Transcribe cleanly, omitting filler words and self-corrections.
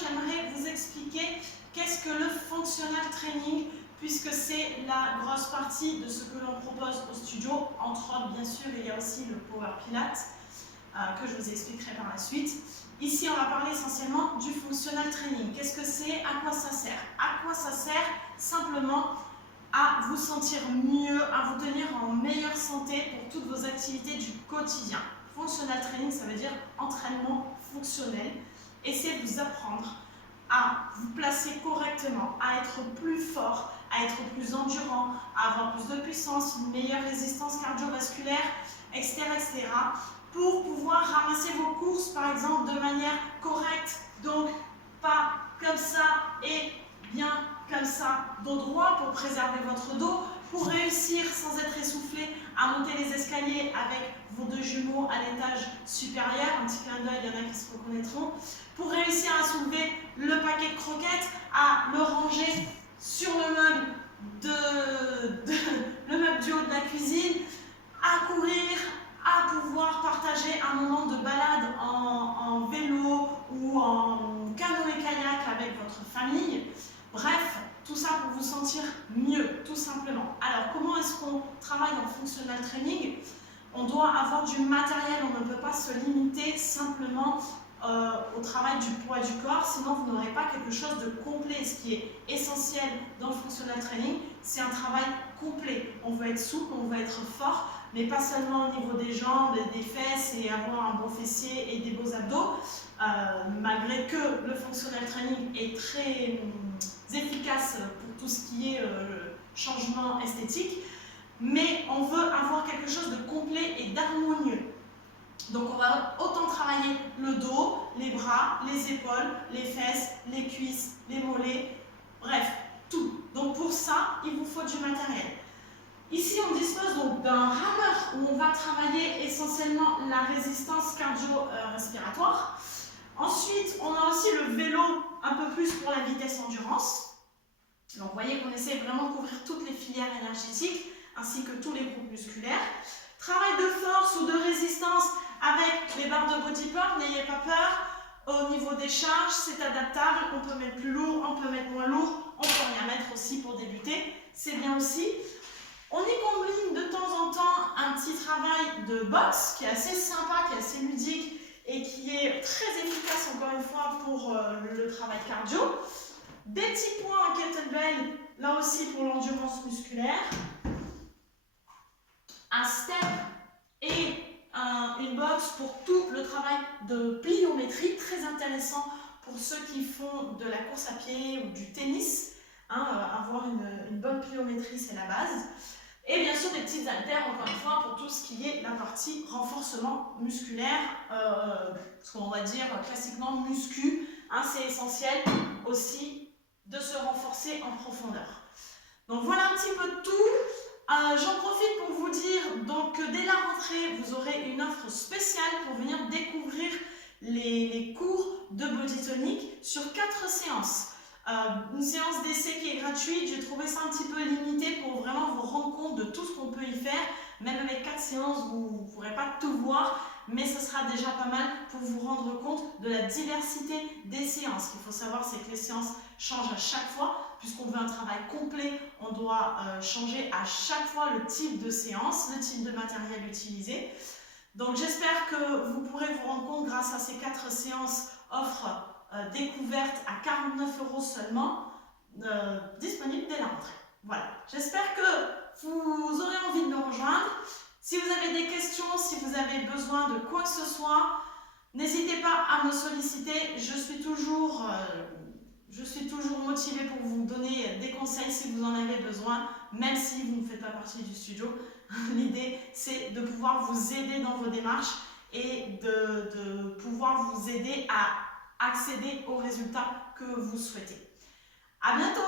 j'aimerais vous expliquer qu'est-ce que le functional training, puisque c'est la grosse partie de ce que l'on propose au studio. Entre autres, bien sûr, il y a aussi le Power Pilates, que je vous expliquerai par la suite. Ici, on va parler essentiellement du functional training. Qu'est-ce que c'est? À quoi ça sert? À quoi ça sert? Simplement à vous sentir mieux, à vous tenir en meilleure santé pour toutes vos activités du quotidien. Functional training, ça veut dire entraînement fonctionnel. Et c'est vous apprendre à vous placer correctement, à être plus fort, à être plus endurant, à avoir plus de puissance, une meilleure résistance cardiovasculaire, etc., etc., pour pouvoir ramasser vos courses, par exemple, de manière correcte. Donc, pas comme ça et bien comme ça, dos droit pour préserver votre dos, pour réussir sans être essoufflé à monter les escaliers avec vos deux jumeaux à l'étage supérieur, un petit clin d'œil, il y en a qui se reconnaîtront, pour réussir à soulever le paquet de croquettes, à le ranger sur le meuble, le meuble du haut de la cuisine, à courir, à pouvoir partager un moment de balade en vélo ou en canoë-kayak avec votre famille. Bref, tout ça pour vous sentir mieux, tout simplement. Alors, comment est-ce qu'on travaille en functional training? On doit avoir du matériel, on ne peut pas se limiter simplement au travail du poids du corps, sinon vous n'aurez pas quelque chose de complet. Ce qui est essentiel dans le functional training, c'est un travail complet. On veut être souple, on veut être fort, mais pas seulement au niveau des jambes, des fesses et avoir un bon fessier et des beaux abdos, malgré que le functional training est très efficace pour tout ce qui est changement esthétique, mais on veut avoir quelque chose de complet et d'harmonieux. Donc on va autant travailler le dos, les bras, les épaules, les fesses, les cuisses, les mollets, bref, tout. Donc pour ça, il vous faut du matériel. Ici, on dispose donc d'un rameur où on va travailler essentiellement la résistance cardio-respiratoire. Ensuite, on a aussi le vélo un peu plus pour la vitesse endurance. Donc vous voyez qu'on essaie vraiment de couvrir toutes les filières énergétiques ainsi que tous les groupes musculaires. Travail de force ou de résistance avec les barres de body pump, n'ayez pas peur. Au niveau des charges, c'est adaptable. On peut mettre plus lourd, on peut mettre moins lourd. On peut rien mettre aussi pour débuter. C'est bien aussi. On y combine de temps en temps un petit travail de boxe qui est assez sympa, qui est assez ludique et qui est très efficace encore une fois pour le travail cardio. Des petits points en kettlebell, là aussi pour l'endurance musculaire. Un step et une box pour tout le travail de pliométrie, très intéressant pour ceux qui font de la course à pied ou du tennis. Avoir une bonne pliométrie, c'est la base. Et bien sûr des petites haltères, encore une fois, pour tout ce qui est la partie renforcement musculaire, ce qu'on va dire classiquement muscu. C'est essentiel aussi de se renforcer en profondeur. Donc voilà un petit peu tout. J'en profite pour vous dire donc, que dès la rentrée, vous aurez une offre spéciale pour venir découvrir les cours de Body Tonic sur 4 séances. Une séance d'essai qui est gratuite, j'ai trouvé ça un petit peu limité pour vraiment vous rendre compte de tout ce qu'on peut y faire. Même avec 4 séances, vous ne pourrez pas tout voir, mais ce sera déjà pas mal pour vous rendre compte de la diversité des séances. Ce qu'il faut savoir, c'est que les séances changent à chaque fois, puisqu'on veut un travail complet, on doit changer à chaque fois le type de séance, le type de matériel utilisé. Donc j'espère que vous pourrez vous rendre compte grâce à ces 4 séances offres découverte à 49 € seulement, disponible dès la rentrée. Voilà, j'espère que vous aurez envie de me rejoindre. Si vous avez des questions, si vous avez besoin de quoi que ce soit, n'hésitez pas à me solliciter. Je suis toujours motivée pour vous donner des conseils si vous en avez besoin, même si vous ne faites pas partie du studio. L'idée, c'est de pouvoir vous aider dans vos démarches et de pouvoir vous aider à accéder aux résultats que vous souhaitez. À bientôt!